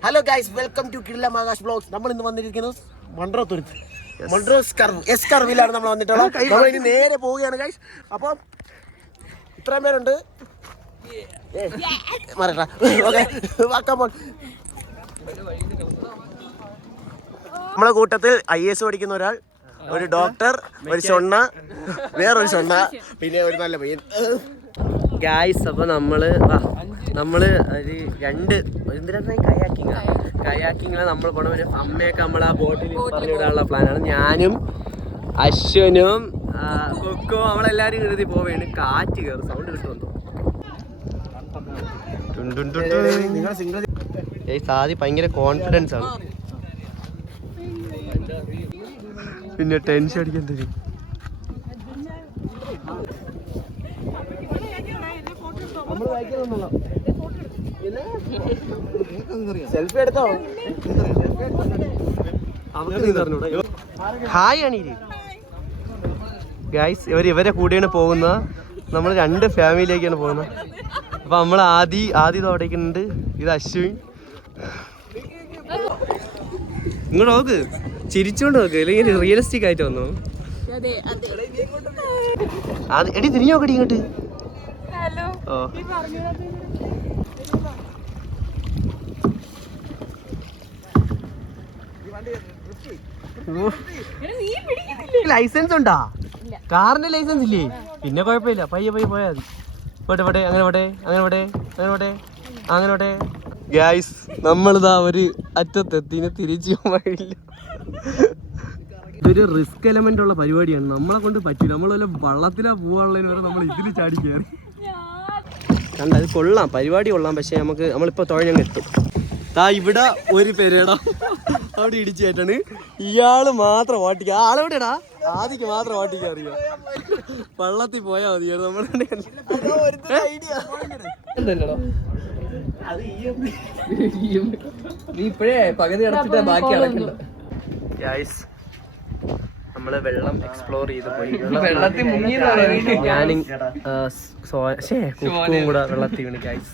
Hello guys, welcome to കില്ല മാകാശ് blogs. നമ്മൾ ഇന്ന് വന്നിരിക്കുന്നത് മൺട്രോത്തുരുത്ത് എസ് കർവിലാണ് നമ്മൾ വന്നിട്ടുള്ളത്. നമ്മൾ ഇനി നേരെ പോവുകയാണ് ഗൈസ്. അപ്പോൾ ഇത്രയും പേരുണ്ട്. നമ്മളെ കൂട്ടത്തിൽ IAS പഠിക്കുന്ന ഒരാൾ, ഒരു ഡോക്ടർ, ഒരു ഷൊണ്ണ, വേറൊരു ഷൊണ്ണ, പിന്നെ ഒരു നല്ല പയ്യൻ. ഗായ്സ്, അപ്പോൾ നമ്മള് ഒരു രണ്ട് കയാക്കിങ്ങിലാണ് നമ്മൾ പോണ. ഒരു അമ്മയൊക്കെ നമ്മൾ ആ ബോട്ടിൽ പറഞ്ഞു വിടാനുള്ള പ്ലാനാണ്. ഞാനും അശ്വനും കൊക്കോ നമ്മളെല്ലാരും എഴുതി പോവുകയാണ്. കാറ്റ് കയറും, സൗണ്ട് കിട്ടുമെന്നോ. ആദ്യം ഭയങ്കര കോൺഫിഡൻസ് ആണ്, പിന്നെ ടെൻഷൻ അടിക്കാൻ തരും. സെൽഫി എടുത്തോ? ഹായ് ആണ് ഗൈസ്. ഇവരെ കൂടെയാണ് പോകുന്നത്. നമ്മൾ രണ്ട് ഫാമിലിയിലേക്കാണ് പോകുന്നത്. അപ്പൊ നമ്മൾ ആദ്യം തുടങ്ങുന്നുണ്ട്. ഇത് അശ്വിൻ. ഇങ്ങോട്ട് നോക്ക്, ചിരിച്ചോണ്ട് നോക്ക്, അല്ലെങ്കിൽ റിയലിസ്റ്റിക് ആയിട്ട് വന്നു. എടി തിരിഞ്ഞു നോക്കടി ഇങ്ങോട്ട്. ഓ, ലൈസൻസ് ഉണ്ടാ? കാറിന്റെ ലൈസൻസ് ഇല്ലേ? പിന്നെ കുഴപ്പമില്ല, പയ്യെ പോയാ മതി. പോട്ടെ, അങ്ങനെ ഗൈസ്, നമ്മളിതാ ഒരു അറ്റത്തെത്തി. തിരിച്ചു പോയില്ല. ഇതൊരു റിസ്ക് എലമെന്റ് ഉള്ള പരിപാടിയാണ്. നമ്മളെ കൊണ്ട് പറ്റില്ല. നമ്മൾ വല്ല വള്ളത്തിലാ പോവാനുള്ളതിന് വരെ നമ്മൾ ഇതിൽ ചാടി കയറി. കണ്ട, അത് കൊള്ളാം, പരിപാടി കൊള്ളാം. പക്ഷെ നമ്മളിപ്പോ തുഴഞ്ഞങ്ങ് എത്തും. ഇവിടെ ഒരു പെരേടാ അവിടെ ഇടിച്ചു കയറ്റാണ്. ഇയാള് മാത്രം ഓട്ടിക്കുക. ആളെവിടെടാ? ആദ്യക്ക് മാത്രം ഓട്ടിക്കാൻ അറിയാം. വള്ളത്തിൽ പോയാ മതിയാണ് നമ്മുടെ. ഇപ്പോഴേ പകുതി അടച്ചിട്ട് ബാക്കി അടക്കണ്ട. നമ്മള് വെള്ളം എക്സ്പ്ലോർ ചെയ്ത് പോയി. വെള്ളത്തിൽ മുങ്ങി. ഞാനും കുക്കും കൂടെ വെള്ളത്തിൽ വീണ്. ഗൈസ്,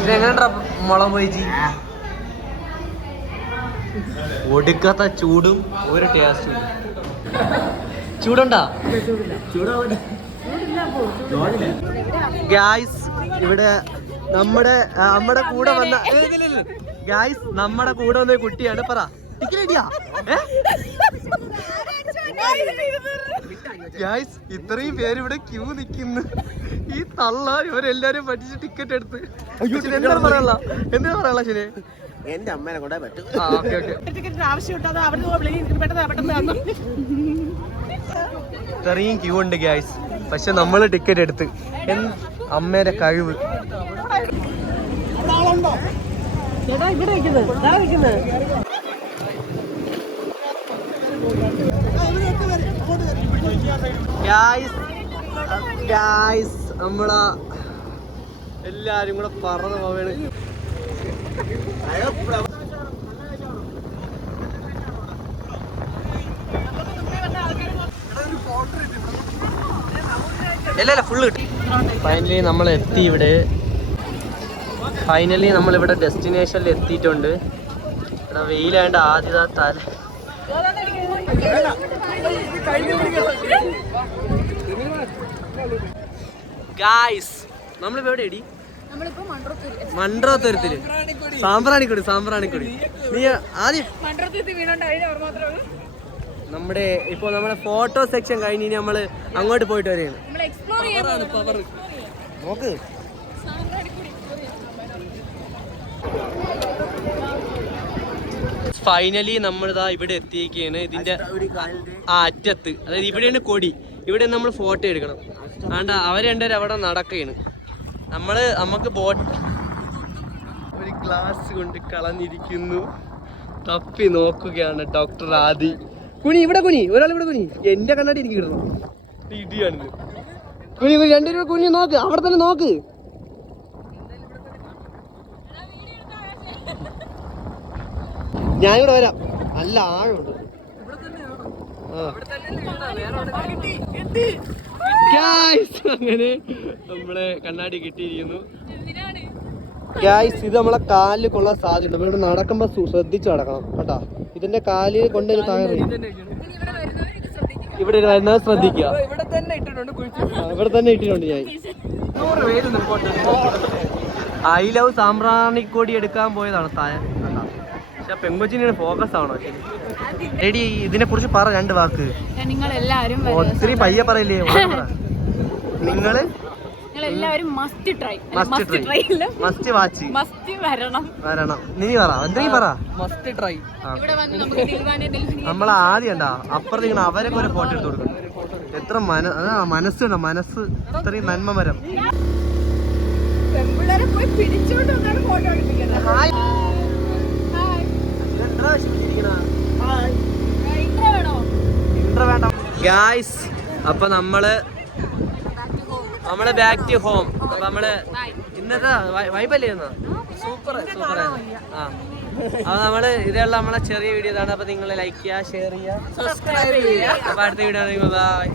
ഇതെങ്ങനെയാ മുളക് പോയി? ഒടുക്കാത്ത ചൂടും ഒരു ടേസ്റ്റും. ചൂടുണ്ടാ? ഗായ്സ്, ഇവിടെ നമ്മുടെ കൂടെ വന്ന ഗായ്സ്, നമ്മുടെ കൂടെ വന്ന കുട്ടിയാണ്. പറ, ടിക്കറ്റ് ഗായ്സ്, ഇത്രയും പേര് ഇവിടെ ക്യൂ നിക്കുന്നു. ഈ തള്ള ഇവരെല്ലാരും പഠിച്ച് ടിക്കറ്റ് എടുത്ത്. എന്തിനാ പറയാനുള്ള ശരി? എന്റെ അമ്മേനെ കൊണ്ടേ പറ്റും. ഇത്രയും ക്യൂ ഉണ്ട് ഗായ്സ്, പക്ഷെ നമ്മള് ടിക്കറ്റ് എടുത്ത്. അമ്മേരെ കഴിവ്. ഗായ്സ്, നമ്മളാ എല്ലാരും കൂടെ പറന്ന് പോവാണ്. ഇല്ല, ഫുള്ള് കിട്ടി. ഫൈനലി നമ്മൾ എത്തി ഇവിടെ. ഫൈനലി നമ്മളിവിടെ ഡെസ്റ്റിനേഷനിൽ എത്തിയിട്ടുണ്ട്. ഇവിടെ വെയിലായതുകൊണ്ട് ആദ്യത്തെ തല. ഗായ്സ്, നമ്മളിപ്പോ എവിടെ എടി? മൺട്രോത്തുരുത്തില്. സാമ്പ്രാണിക്കൊടി. നീ ആദ്യം നമ്മുടെ ഫോട്ടോ സെക്ഷൻ കഴിഞ്ഞ് നമ്മള് അങ്ങോട്ട് പോയിട്ട് വരെയാണ്. നോക്ക്, ഫൈനലി നമ്മളിതാ ഇവിടെ എത്തിയിരിക്കുകയാണ്. ഇതിന്റെ അറ്റത്ത്, അതായത് ഇവിടെയാണ് കൊടി. ഇവിടെ നമ്മൾ ഫോട്ടോ എടുക്കണം. ആണ്ട അവര് രണ്ടുപേരും അവിടെ നടക്കുകയാണ്. നമുക്ക് ബോട്ട് ഒരു ഗ്ലാസ് കൊണ്ട് കളഞ്ഞിരിക്കുന്നു. തപ്പി നോക്കുകയാണ് ഡോക്ടർ ആദി. ഇവിടെ ഒരാൾ ഇവിടെ കുനി. എന്റെ കണ്ണാടി എനിക്ക് കിട്ടണം. ഇടിയാണിത്. രണ്ടുപേരും കുഞ്ഞി നോക്ക്, അവിടെ തന്നെ നോക്ക്. ഞാനിവിടെ വരാം. നല്ല ആഴമുണ്ട്. അങ്ങനെ നമ്മളെ കണ്ണാടി കിട്ടിയിരിക്കുന്നു. ഗായ്സ്, ഇത് നമ്മളെ കാലിൽ കൊള്ളാൻ സാധ്യത. നമ്മളിവിടെ നടക്കുമ്പോ ശ്രദ്ധിച്ചു നടക്കണം കേട്ടാ. ഇതിന്റെ കാലിൽ കൊണ്ട് താഴെ ഇവിടെ വരുന്നത് ശ്രദ്ധിക്കുക. ഇവിടെ തന്നെ ഇട്ടിട്ടുണ്ട് ഞാൻ. ഐ ലവ് സാമ്പ്രാണിക്കോടി എടുക്കാൻ പോയതാണ് താഴെ. പക്ഷെ പെങ്കൊച്ചിന് ഫോക്കസ് ആണോ? എടി ഇതിനെ കുറിച്ച് പറ 2 വാക്ക്. ഒത്തിരി പയ്യെ പറയില്ലേ? നിങ്ങള് മസ്റ്റ് വാച്ച് വരണം. നീ പറ, എന്തെങ്കിലും പറ. Must try. നമ്മളെ ആദ്യം ഉണ്ടാ അപ്പുറത്ത് ഇങ്ങനെ അവരൊക്കെ ഒരു ഫോട്ടോ എടുത്ത് കൊടുക്കണം. എത്ര മനസ്സുണ്ടോ, മനസ്സ് ഇത്രയും നന്മ മരം. ഗായ്സ്, അപ്പൊ നമ്മള് ബാക്ക് ടു ഹോം. അപ്പൊ നമ്മള് ഇന്നത്തെ വൈബല്ലേ സൂപ്പർ ആ. അപ്പൊ നമ്മള് ഇതുള്ള നമ്മളെ ചെറിയ വീഡിയോ ഇതാണ്. അപ്പൊ നിങ്ങൾ ലൈക്ക് ചെയ്യുക, ഷെയർ ചെയ്യുക, സബ്സ്ക്രൈബ് ചെയ്യുക. അപ്പൊ അടുത്ത വീഡിയോ ബൈ.